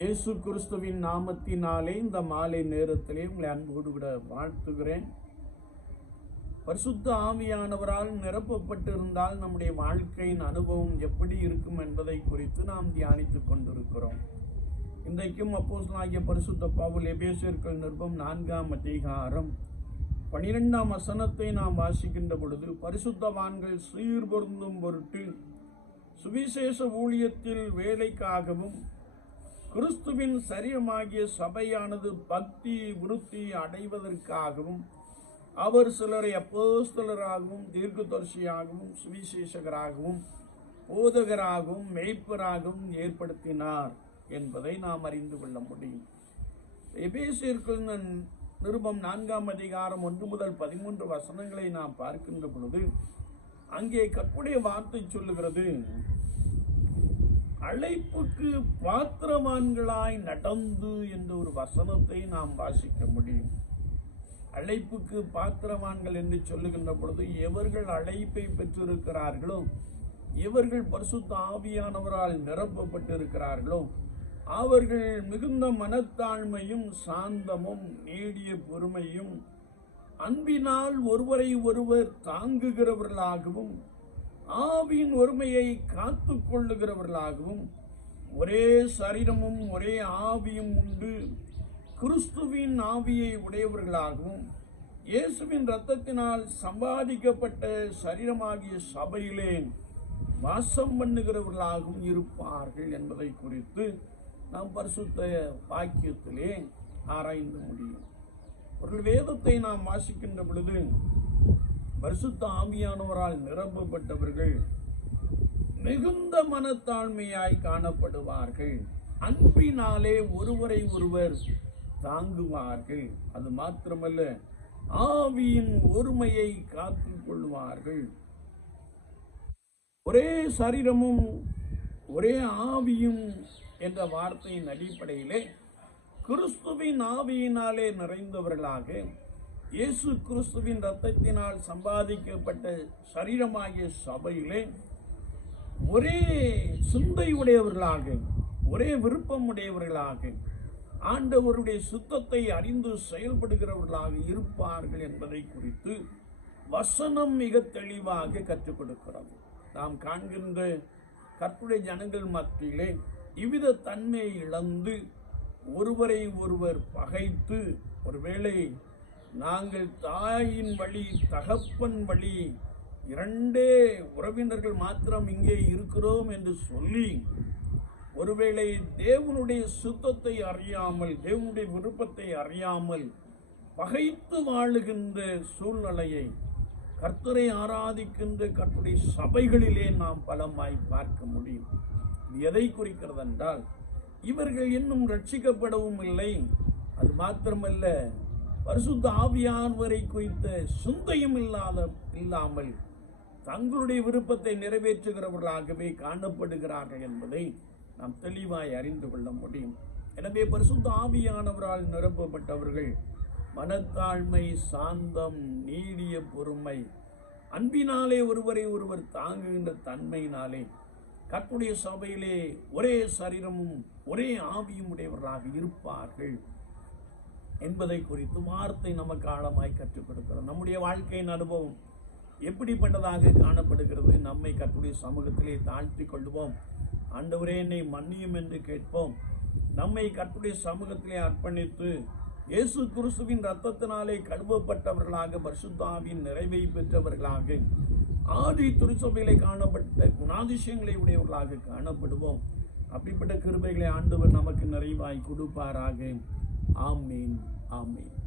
இயேசு கிறிஸ்துவின் நாமத்தினாலே இந்த மாலை நேரத்திலே உங்களை அன்போடு விட வாழ்த்துகிறேன். பரிசுத்த ஆவியானவரால் நிரப்பப்பட்டிருந்தால் நம்முடைய வாழ்க்கையின் அனுபவம் எப்படி இருக்கும் என்பதை குறித்து நாம் தியானித்துக் கொண்டிருக்கிறோம். இன்றைக்கும் ஆகிய பரிசுத்த பவுல் எபேசியர்கள் நிருபம் நான்காம் அதிகாரம் பனிரெண்டாம் வசனத்தை நாம் வாசிக்கின்ற பொழுது பரிசுத்தவான்கள் சீர்பொருந்தும் பொருட்டு சுவிசேஷ ஊழியத்தில் வேலைக்காகவும் கிறிஸ்துவின் சரீரமாகிய சபையானது பக்தி விருத்தி அடைவதற்காகவும் அவர் சிலரை அப்போஸ்தலராகவும் தீர்க்கதர்சியாகவும் சுவிசேஷகராகவும் போதகராகவும் மெய்ப்பராகவும் ஏற்படுத்தினார் என்பதை நாம் அறிந்து கொள்ள முடியும். எபேசியர்களின் நிருபம் நான்காம் அதிகாரம் ஒன்று முதல் பதிமூன்று வசனங்களை நாம் பார்க்கின்ற பொழுது அங்கே கற்புடைய வார்த்தை சொல்லுகிறது. அழைப்புக்கு பாத்திரவான்களாய் நடந்து என்ற ஒரு வசனத்தை நாம் வாசிக்க முடியும். அழைப்புக்கு பாத்திரவான்கள் என்று சொல்லுகின்ற பொழுது எவர்கள் அழைப்பை பெற்றிருக்கிறார்களோ எவர்கள் பரிசுத்த ஆவியானவரால் நிரப்பப்பட்டிருக்கிறார்களோ அவர்கள் மிகுந்த மனத்தாழ்மையும் சாந்தமும் நீடிய பொறுமையும் அன்பினால் ஒருவரை ஒருவர் தாங்குகிறவர்களாகவும் ஆவியின் ஒருமையை காத்து கொள்ளுகிறவர்களாகவும் ஒரே சரீரமும் ஒரே ஆவியும் உண்டு. கிறிஸ்துவின் ஆவியை உடையவர்களாகவும் இயேசுவின் இரத்தத்தினால் சம்பாதிக்கப்பட்ட சரீரமாகிய சபையிலே வாசம் பண்ணுகிறவர்களாகவும் இருப்பார்கள் என்பதை குறித்து நாம் பரிசுத்த வாக்கியத்திலே ஆராய்ந்து முடியும். ஒரு வேதத்தை நாம் வாசிக்கின்ற பொழுது பரிசுத்த ஆவியானவரால் நிரப்பப்பட்டவர்கள் மிகுந்த மனத்தாழ்மையாய் காணப்படுவார்கள். அன்பினாலே ஒருவரை ஒருவர் தாங்குவார்கள். அது மாத்திரமல்ல ஆவியின் ஒருமையை காத்து கொள்வார்கள். ஒரே சரீரமும் ஒரே ஆவியும் என்ற வார்த்தையின் அடிப்படையிலே கிறிஸ்துவின் ஆவியினாலே நிறைந்தவர்களாக இயேசு கிறிஸ்துவின் ரத்தத்தினால் சம்பாதிக்கப்பட்ட சரீரமாகிய சபையிலே ஒரே சிந்தை உடையவர்களாக ஒரே விருப்பம் உடையவர்களாக ஆண்டவருடைய சுத்தத்தை அறிந்து செயல்படுகிறவர்களாக இருப்பார்கள் என்பதை குறித்து வசனம் மிக தெளிவாக கற்றுக் கொடுக்கிறது. நாம் காண்கின்ற கற்புடைய ஜனங்கள் மத்தியிலே இவ்வித தன்மையை இழந்து ஒருவரை ஒருவர் பகைத்து ஒருவேளை நாங்கள் தாயின் வழி தகப்பன் வழி இரண்டே உறவினர்கள் மாத்திரம் இங்கே இருக்கிறோம் என்று சொல்லி ஒருவேளை தேவனுடைய சுத்தத்தை அறியாமல் தேவனுடைய விருப்பத்தை அறியாமல் பகைத்து வாழுகின்ற சூழ்நிலையை கர்த்தரை ஆராதிக்கின்ற கர்த்தருடைய சபைகளிலே நாம் பலமாய் பார்க்க முடியும். இது எதை குறிக்கிறது என்றால் இவர்கள் இன்னும் ரட்சிக்கப்படவும் இல்லை. அது மாத்திரமல்ல பரிசுத்த ஆவியானவரை குறித்த சிந்தையும் இல்லாத இல்லாமல் தங்களுடைய விருப்பத்தை நிறைவேற்றுகிறவர்களாகவே காணப்படுகிறார்கள் என்பதை நாம் தெளிவாய் அறிந்து கொள்ள முடியும். எனவே பரிசுத்த ஆவியானவரால் நிரப்பப்பட்டவர்கள் மனத்தாழ்மை சாந்தம் நீடிய பொறுமை அன்பினாலே ஒருவரை ஒருவர் தாங்குகின்ற தன்மையினாலே கற்புடைய சபையிலே ஒரே சரீரமும் ஒரே ஆவியும் உடையவர்களாக இருப்பார்கள். என்பதை குறித்து வார்த்தை நமக்கு ஆழமாய் கற்றுக் கொடுக்கிறோம் நம்முடைய வாழ்க்கையின் அனுபவம் எப்படிப்பட்டதாக காணப்படுகிறது? நம்மை கற்றுடைய சமூகத்திலே தாழ்த்தி கொள்வோம் ஆண்டவரே என்னை மன்னியும் என்று கேட்போம். நம்மை கற்றுடைய சமூகத்திலே அர்ப்பணித்து இயேசு கிறிஸ்துவின் ரத்தத்தினாலே கழுவப்பட்டவர்களாக பரிசுத்தாவின் நிறைவை பெற்றவர்களாக ஆதி திருச்சபையிலே காணப்பட்ட குணாதிசயங்களை உடையவர்களாக காணப்படுவோம். அப்படிப்பட்ட கிருபைகளை ஆண்டவர் நமக்கு நிறைவாய் கொடுப்பாராக. ஆமீன் ஆமீன்